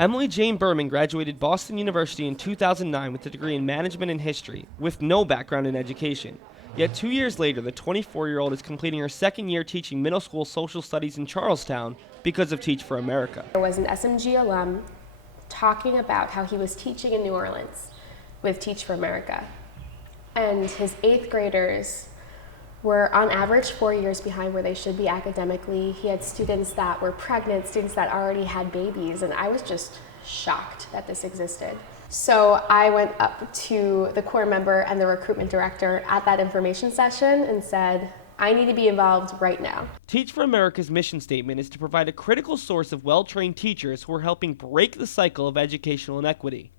Emily Jane Berman graduated Boston University in 2009 with a degree in management and history, with no background in education. Yet 2 years later, the 24-year-old is completing her second year teaching middle school social studies in Charlestown because of Teach For America. There was an SMG alum talking about how he was teaching in New Orleans with Teach For America. And his 8th graders were on average 4 years behind where they should be academically. He had students that were pregnant, students that already had babies, and I was just shocked that this existed. So I went up to the core member and the recruitment director at that information session and said, I need to be involved right now. Teach For America's mission statement is to provide a critical source of well-trained teachers who are helping break the cycle of educational inequity.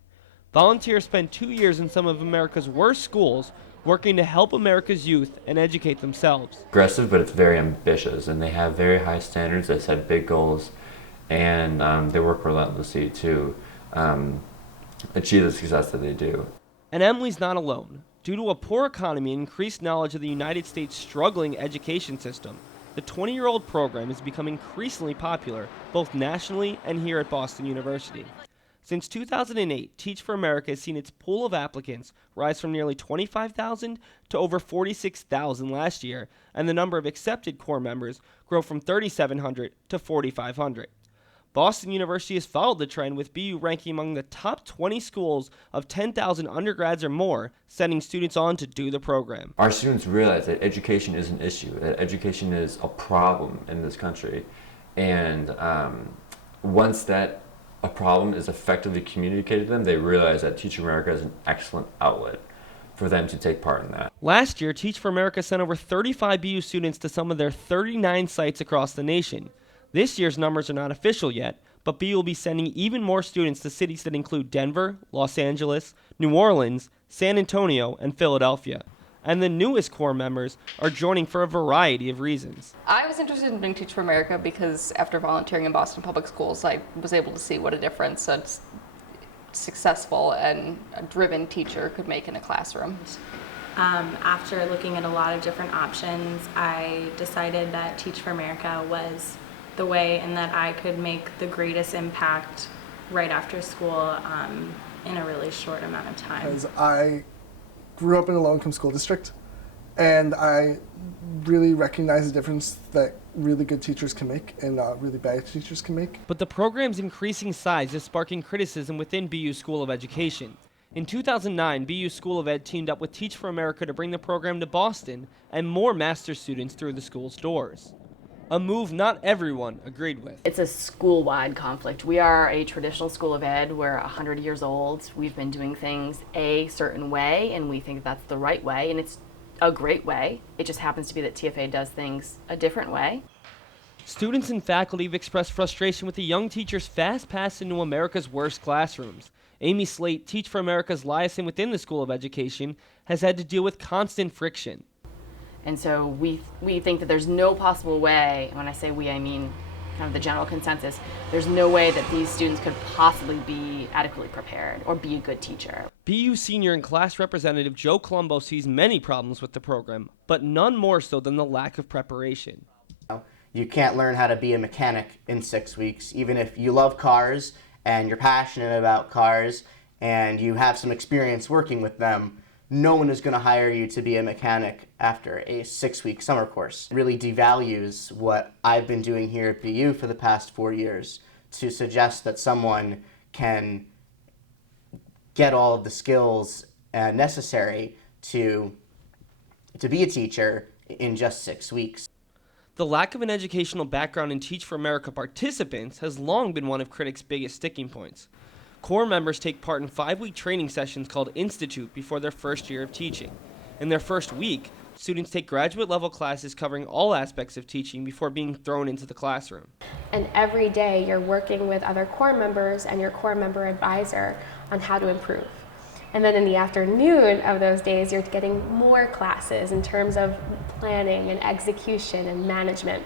Volunteers spend 2 years in some of America's worst schools working to help America's youth and educate themselves. Aggressive, but it's very ambitious, and they have very high standards. They set big goals, and they work relentlessly to achieve the success that they do. And Emily's not alone. Due to a poor economy and increased knowledge of the United States' struggling education system, the 20-year-old program has become increasingly popular both nationally and here at Boston University. Since 2008, Teach For America has seen its pool of applicants rise from nearly 25,000 to over 46,000 last year, and the number of accepted core members grow from 3,700 to 4,500. Boston University has followed the trend, with BU ranking among the top 20 schools of 10,000 undergrads or more, sending students on to do the program. Our students realize that education is an issue, that education is a problem in this country, and once that a problem is effectively communicated to them, they realize that Teach For America is an excellent outlet for them to take part in that. Last year, Teach For America sent over 35 BU students to some of their 39 sites across the nation. This year's numbers are not official yet, but BU will be sending even more students to cities that include Denver, Los Angeles, New Orleans, San Antonio, and Philadelphia. And the newest core members are joining for a variety of reasons. I was interested in doing Teach For America because after volunteering in Boston Public Schools, I was able to see what a difference a successful and a driven teacher could make in a classroom. After looking at a lot of different options, I decided that Teach For America was the way, and that I could make the greatest impact right after school in a really short amount of time. Because I grew up in a low-income school district, and I really recognize the difference that really good teachers can make and really bad teachers can make. But the program's increasing size is sparking criticism within BU School of Education. In 2009, BU School of Ed teamed up with Teach For America to bring the program to Boston and more master's students through the school's doors. A move not everyone agreed with. It's a school-wide conflict. We are a traditional school of ed. We're 100 years old. We've been doing things a certain way, and we think that's the right way, and it's a great way. It just happens to be that TFA does things a different way. Students and faculty have expressed frustration with the young teachers' fast pass into America's worst classrooms. Amy Slate, Teach For America's liaison within the School of Education, has had to deal with constant friction. And so we think that there's no possible way, and when I say we, I mean kind of the general consensus, there's no way that these students could possibly be adequately prepared or be a good teacher. BU senior and class representative Joe Colombo sees many problems with the program, but none more so than the lack of preparation. You can't learn how to be a mechanic in 6 weeks, even if you love cars and you're passionate about cars and you have some experience working with them. No one is going to hire you to be a mechanic after a 6-week summer course. It really devalues what I've been doing here at BU for the past 4 years to suggest that someone can get all of the skills necessary to be a teacher in just 6 weeks. The lack of an educational background in Teach For America participants has long been one of critics' biggest sticking points. Core members take part in 5-week training sessions called Institute before their first year of teaching. In their first week, students take graduate-level classes covering all aspects of teaching before being thrown into the classroom. And every day you're working with other core members and your core member advisor on how to improve. And then in the afternoon of those days, you're getting more classes in terms of planning and execution and management.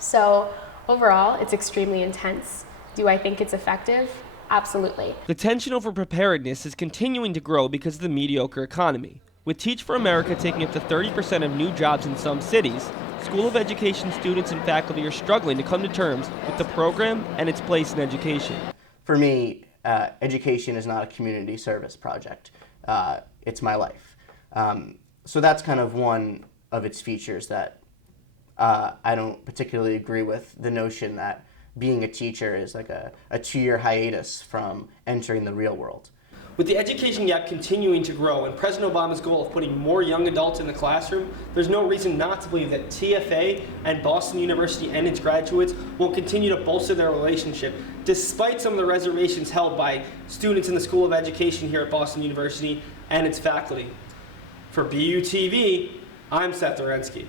So overall, it's extremely intense. Do I think it's effective? Absolutely. The tension over preparedness is continuing to grow because of the mediocre economy. With Teach For America taking up to 30% of new jobs in some cities, School of Education students and faculty are struggling to come to terms with the program and its place in education. for me, education is not a community service project. It's my life. So that's kind of one of its features that I don't particularly agree with, the notion that being a teacher is like a 2-year hiatus from entering the real world. With the education gap continuing to grow and President Obama's goal of putting more young adults in the classroom, there's no reason not to believe that TFA and Boston University and its graduates will continue to bolster their relationship, despite some of the reservations held by students in the School of Education here at Boston University and its faculty. For BUTV, I'm Seth Orensky.